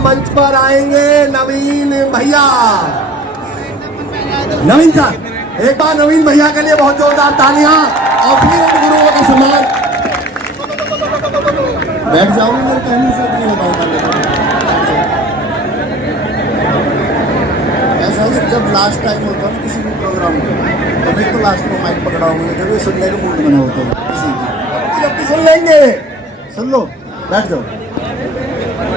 मंच पर आएंगे नवीन भैया। नवीन सर, एक बार नवीन भैया के लिए बहुत जोरदार तालियां और फिर इन गुरुओं का सम्मान। बैठ जाओगे, मेरे कहने से नहीं होता। ऐसा है जब लास्ट टाइम होता है ना किसी भी प्रोग्राम में, तो मैं तो लास्ट में माइक पकड़ा हूँ जब ये सुनने का मूड बना होता है किसी की। जब सुन लेंगे, सुन लो, बैठ जाओ।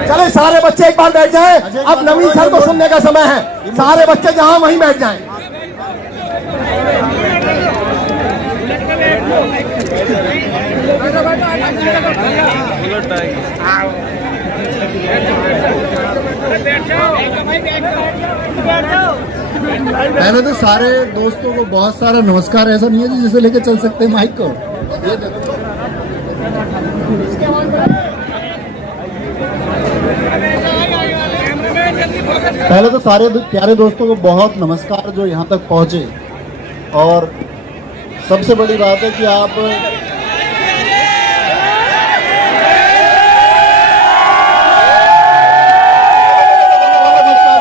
चले सारे बच्चे एक बार बैठ जाएं। अब नवीन सर को सुनने का समय है। सारे बच्चे जहां वहीं बैठ जाएं। पहले तो सारे दोस्तों को बहुत सारा नमस्कार। ऐसा नहीं है जिसे लेके चल सकते हैं माइक को। ये देखो, पहले तो सारे प्यारे दोस्तों को बहुत नमस्कार जो यहाँ तक पहुँचे। और सबसे बड़ी बात है कि आप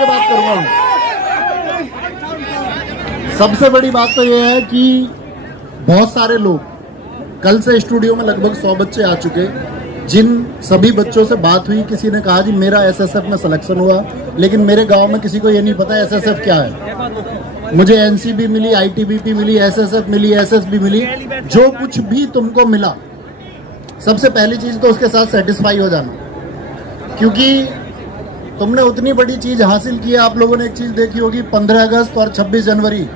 बात करूँगा। सबसे बड़ी बात तो ये है कि बहुत सारे लोग, कल से स्टूडियो में लगभग 100 बच्चे आ चुके। जिन सभी बच्चों से बात हुई, किसी ने कहा जी मेरा एसएसएफ में सिलेक्शन हुआ, लेकिन मेरे गांव में किसी को ये नहीं पता एसएसएफ क्या है। मुझे एनसीबी मिली, आईटीबीपी मिली, एसएसएफ मिली, एसएसबी मिली। जो कुछ भी तुमको मिला, सबसे पहली चीज तो उसके साथ सेटिस्फाई हो जाना, क्योंकि तुमने उतनी बड़ी चीज हासिल की है। आप लोगों ने एक चीज देखी होगी, 15 अगस्त और 26 जनवरी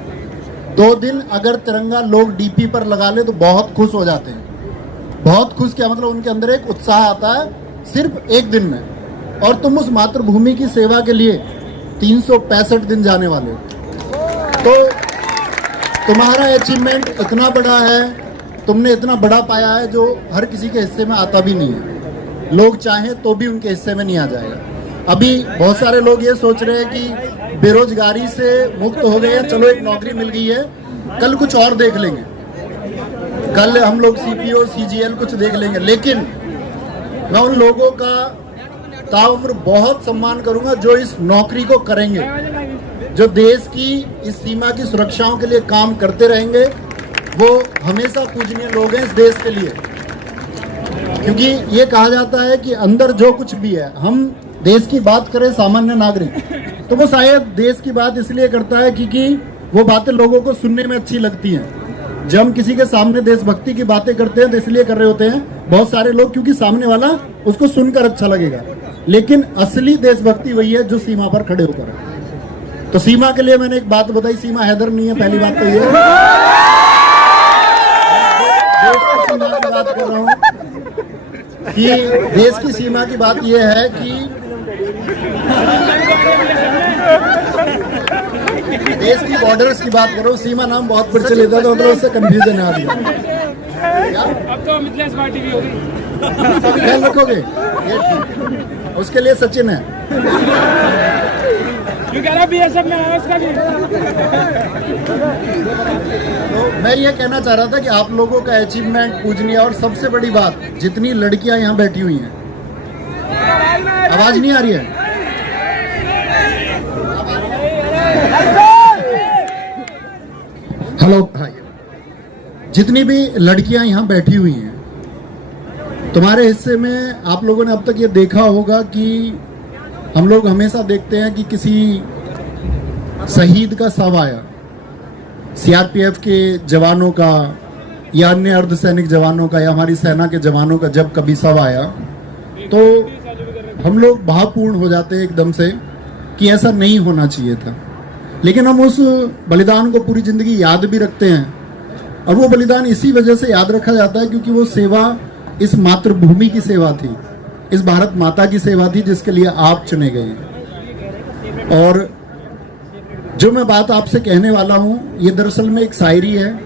2 दिन अगर तिरंगा लोग डीपी पर लगा ले तो बहुत खुश हो जाते हैं। बहुत खुश, क्या मतलब उनके अंदर एक उत्साह आता है सिर्फ एक दिन में। और तुम उस मातृभूमि की सेवा के लिए 365 दिन जाने वाले हो। तो तुम्हारा अचीवमेंट इतना बड़ा है, तुमने इतना बड़ा पाया है जो हर किसी के हिस्से में आता भी नहीं है। लोग चाहें तो भी उनके हिस्से में नहीं आ जाएगा। अभी बहुत सारे लोग ये सोच रहे हैं कि बेरोजगारी से मुक्त हो गए हैं, चलो एक नौकरी मिल गई है, कल कुछ और देख लेंगे, कल हम लोग सीपीओ सीजीएल कुछ देख लेंगे। लेकिन मैं उन लोगों का ताउम्र बहुत सम्मान करूंगा जो इस नौकरी को करेंगे, जो देश की इस सीमा की सुरक्षाओं के लिए काम करते रहेंगे। वो हमेशा पूजनीय लोग हैं इस देश के लिए, क्योंकि ये कहा जाता है कि अंदर जो कुछ भी है, हम देश की बात करें सामान्य नागरिक, तो वो शायद देश की बात इसलिए करता है क्योंकि वो बातें लोगों को सुनने में अच्छी लगती हैं। जब हम किसी के सामने देशभक्ति की बातें करते हैं तो इसलिए कर रहे होते हैं बहुत सारे लोग, क्योंकि सामने वाला उसको सुनकर अच्छा लगेगा। लेकिन असली देशभक्ति वही है जो सीमा पर खड़े होकर है। तो सीमा के लिए मैंने एक बात बताई, सीमा हैदर नहीं है, पहली बात तो ये है। देश की सीमा की बात कर रहा हूँ कि देश की सीमा की बात यह है कि देश की बॉर्डर्स की बात करो। सीमा नाम बहुत प्रचलित है तो मतलब उससे कंफ्यूजन आ रही है। अब तो मिथिलेश पार्टी भी होगी, ख्याल रखोगे, ये ठीक। उसके लिए सचिन है, क्योंकि बीएसएफ में है उसका भी। तो मैं ये कहना चाह रहा था कि आप लोगों का अचीवमेंट पूजनीय। और सबसे बड़ी बात, जितनी लड़कियां यहाँ बैठी हुई हैं, आवाज नहीं आ रही है? हेलो भाई, जितनी भी लड़कियां यहाँ बैठी हुई हैं, तुम्हारे हिस्से में आप लोगों ने अब तक ये देखा होगा कि हम लोग हमेशा देखते हैं कि किसी शहीद का शव आया, सीआरपीएफ के जवानों का या अन्य अर्धसैनिक जवानों का या हमारी सेना के जवानों का जब कभी शव आया तो हम लोग भावपूर्ण हो जाते हैं एकदम से कि ऐसा नहीं होना चाहिए था। लेकिन हम उस बलिदान को पूरी जिंदगी याद भी रखते हैं। और वो बलिदान इसी वजह से याद रखा जाता है क्योंकि वो सेवा इस मातृभूमि की सेवा थी, इस भारत माता की सेवा थी जिसके लिए आप चुने गए। और जो मैं बात आपसे कहने वाला हूं, ये दरअसल में एक शायरी है,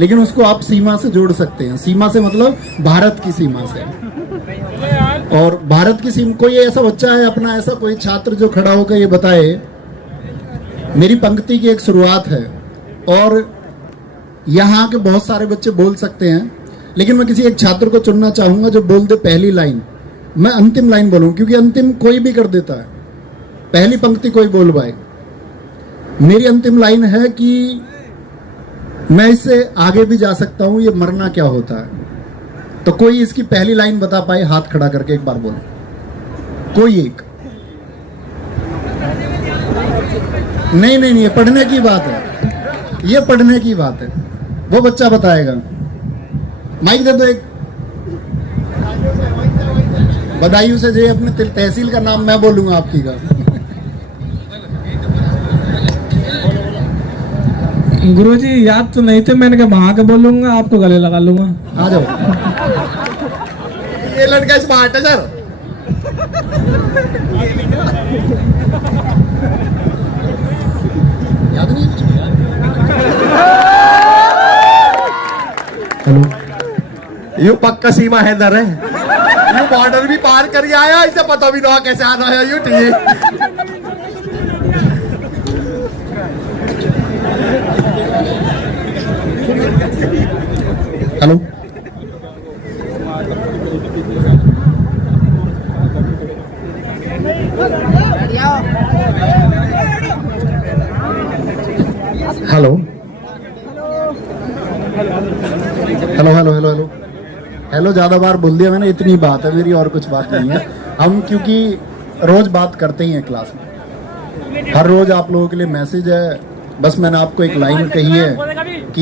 लेकिन उसको आप सीमा से जोड़ सकते हैं। सीमा से मतलब भारत की सीमा से। और भारत की सीमा, कोई ऐसा बच्चा है अपना, ऐसा कोई छात्र जो खड़ा होकर ये बताए, मेरी पंक्ति की एक शुरुआत है और यहाँ के बहुत सारे बच्चे बोल सकते हैं, लेकिन मैं किसी एक छात्र को चुनना चाहूंगा जो बोल दे पहली लाइन। मैं अंतिम लाइन बोलूं क्योंकि अंतिम कोई भी कर देता है, पहली पंक्ति कोई बोल पाए। मेरी अंतिम लाइन है कि मैं इससे आगे भी जा सकता हूं, ये मरना क्या होता है। तो कोई इसकी पहली लाइन बता पाए, हाथ खड़ा करके एक बार बोलो, कोई एक। नहीं नहीं नहीं, ये पढ़ने की बात है, ये पढ़ने की बात है। वो बच्चा बताएगा। माइक दे दो एक। बदायूं से जे अपने तहसील का नाम मैं बोलूंगा आपकी का। गुरुजी याद तो नहीं थे, मैंने कहा वहां के बोलूंगा, आपको गले लगा लूंगा। आ जाओ। ये लड़का स्मार्ट है सर। याद नहीं? हेलो, यू पक्का सीमा हैदर है, यू बॉर्डर भी पार कर आया, इसे पता भी ना कैसे आना है। यू ठीक hello, hello, hello hello hello hello hello. ज्यादा बार बोल दिया मैंने, इतनी बात है मेरी, और कुछ बात नहीं है। हम क्योंकि रोज बात करते ही हैं क्लास में, हर रोज आप लोगों के लिए मैसेज है। बस मैंने आपको एक लाइन कही है कि